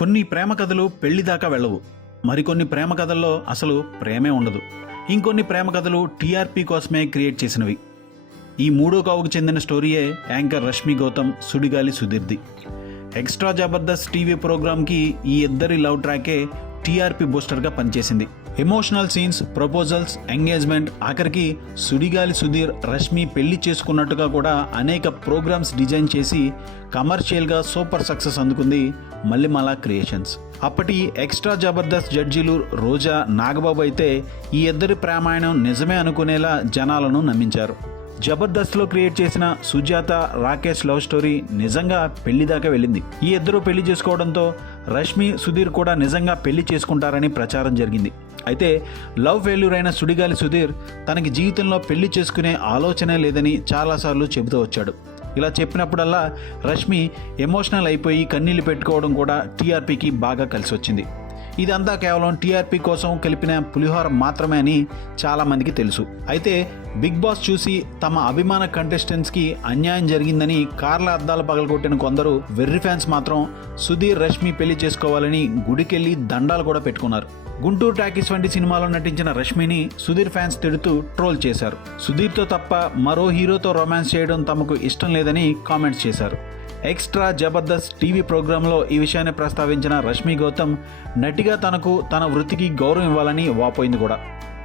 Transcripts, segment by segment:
కొన్ని ప్రేమ కథలు పెళ్లి దాకా వెళ్ళవు. మరికొన్ని ప్రేమ కథల్లో అసలు ప్రేమే ఉండదు. ఇంకొన్ని ప్రేమ కథలు టీఆర్పీ కోసమే క్రియేట్ చేసినవి. ఈ మూడో కావుకు చెందిన స్టోరీయే యాంకర్ రష్మి గౌతమ్, సుడిగాలి సుధీర్ది. ఎక్స్ట్రా జబర్దస్త్ టీవీ ప్రోగ్రామ్కి ఈ ఇద్దరి లవ్ ట్రాకే టీఆర్పీ బూస్టర్గా పనిచేసింది. ఎమోషనల్ సీన్స్, ప్రపోజల్స్, ఎంగేజ్మెంట్, ఆఖరికి సుడిగాలి సుధీర్ రష్మి పెళ్లి చేసుకున్నట్టుగా కూడా అనేక ప్రోగ్రామ్స్ డిజైన్ చేసి కమర్షియల్గా సూపర్ సక్సెస్ అందుకుంది మల్లెమాల క్రియేషన్స్. అప్పటి ఎక్స్ట్రా జబర్దస్త్ జడ్జీలు రోజా, నాగబాబు అయితే ఈ ఇద్దరి ప్రేమాయణం నిజమే అనుకునేలా జనాలను నమ్మించారు. జబర్దస్త్లో క్రియేట్ చేసిన సుజాత, రాకేష్ లవ్ స్టోరీ నిజంగా పెళ్లి దాకా వెళ్ళింది. ఈ ఇద్దరు పెళ్లి చేసుకోవడంతో రష్మి, సుధీర్ కూడా నిజంగా పెళ్లి చేసుకుంటారని ప్రచారం జరిగింది. అయితే లవ్ ఫెయిల్యూర్ అయిన సుడిగాలి సుధీర్ తనకి జీవితంలో పెళ్లి చేసుకునే ఆలోచనే లేదని చాలాసార్లు చెబుతూ వచ్చాడు. ఇలా చెప్పినప్పుడల్లా రష్మి ఎమోషనల్ అయిపోయి కన్నీళ్లు పెట్టుకోవడం కూడా టీఆర్పీకి బాగా కలిసి వచ్చింది. ఇదంతా కేవలం టీఆర్పీ కోసం కలిపిన పులిహోర మాత్రమే అని చాలామందికి తెలుసు. అయితే బిగ్ బాస్ చూసి తమ అభిమాన కంటెస్టెంట్స్కి అన్యాయం జరిగిందని కార్ల అద్దాలు పగలగొట్టిన కొందరు వెర్రి ఫ్యాన్స్ మాత్రం సుధీర్, రష్మి పెళ్లి చేసుకోవాలని గుడికెళ్లి దండాలు కూడా పెట్టుకున్నారు. గుంటూరు టాకీస్ వంటి సినిమాలో నటించిన రష్మిని సుధీర్ ఫ్యాన్స్ తిడుతూ ట్రోల్ చేశారు. సుధీర్తో తప్ప మరో హీరోతో రొమాన్స్ చేయడం తమకు ఇష్టం లేదని కామెంట్స్ చేశారు. ఎక్స్ట్రా జబర్దస్త్ టీవీ ప్రోగ్రాంలో ఈ విషయాన్ని ప్రస్తావించిన రష్మి గౌతమ్ నటిగా తనకు తన వృత్తికి గౌరవం ఇవ్వాలని వాపోయింది కూడా.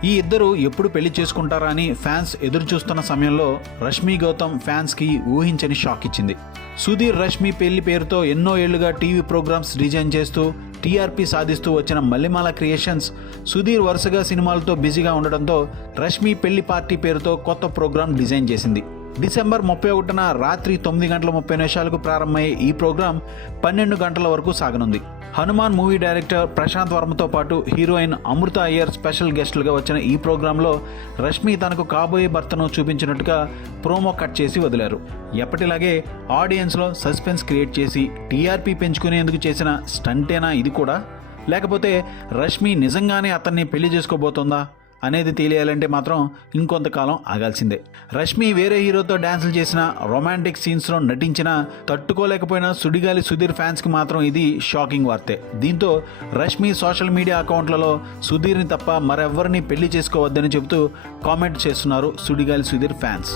ఈ ఇద్దరు ఎప్పుడు పెళ్లి చేసుకుంటారా అని ఫ్యాన్స్ ఎదురు చూస్తున్న సమయంలో రష్మి గౌతమ్ ఫ్యాన్స్కి ఊహించని షాక్ ఇచ్చింది. సుధీర్, రష్మి పెళ్లి పేరుతో ఎన్నో ఏళ్లుగా టీవీ ప్రోగ్రామ్స్ డిజైన్ చేస్తూ టీఆర్పీ సాధిస్తూ వచ్చిన మల్లెమాల క్రియేషన్స్ సుధీర్ వరుసగా సినిమాలతో బిజీగా ఉండడంతో రష్మి పెళ్లి పార్టీ పేరుతో కొత్త ప్రోగ్రాం డిజైన్ చేసింది. డిసెంబర్ 31న రాత్రి 9:30 ప్రారంభమయ్యే ఈ ప్రోగ్రాం 12 గంటల వరకు సాగనుంది. హనుమాన్ మూవీ డైరెక్టర్ ప్రశాంత్ వర్మతో పాటు హీరోయిన్ అమృత అయ్యర్ స్పెషల్ గెస్టులుగా వచ్చిన ఈ ప్రోగ్రాంలో రష్మి తనకు కాబోయే భర్తను చూపించినట్టుగా ప్రోమో కట్ చేసి వదిలారు. ఎప్పటిలాగే ఆడియన్స్లో సస్పెన్స్ క్రియేట్ చేసి టీఆర్పీ పెంచుకునేందుకు చేసిన స్టంటేనా ఇది కూడా, లేకపోతే రష్మి నిజంగానే అతన్ని పెళ్లి చేసుకోబోతోందా అనేది తెలియాలంటే మాత్రం ఇంకొంతకాలం ఆగాల్సిందే. రష్మి వేరే హీరోతో డ్యాన్సులు చేసిన, రొమాంటిక్ సీన్స్లో నటించినా తట్టుకోలేకపోయిన సుడిగాలి సుధీర్ ఫ్యాన్స్కి మాత్రం ఇది షాకింగ్ వార్తే. దీంతో రష్మి సోషల్ మీడియా అకౌంట్లలో సుధీర్ని తప్ప మరెవ్వరిని పెళ్లి చేసుకోవద్దని చెబుతూ కామెంట్ చేస్తున్నారు సుడిగాలి సుధీర్ ఫ్యాన్స్.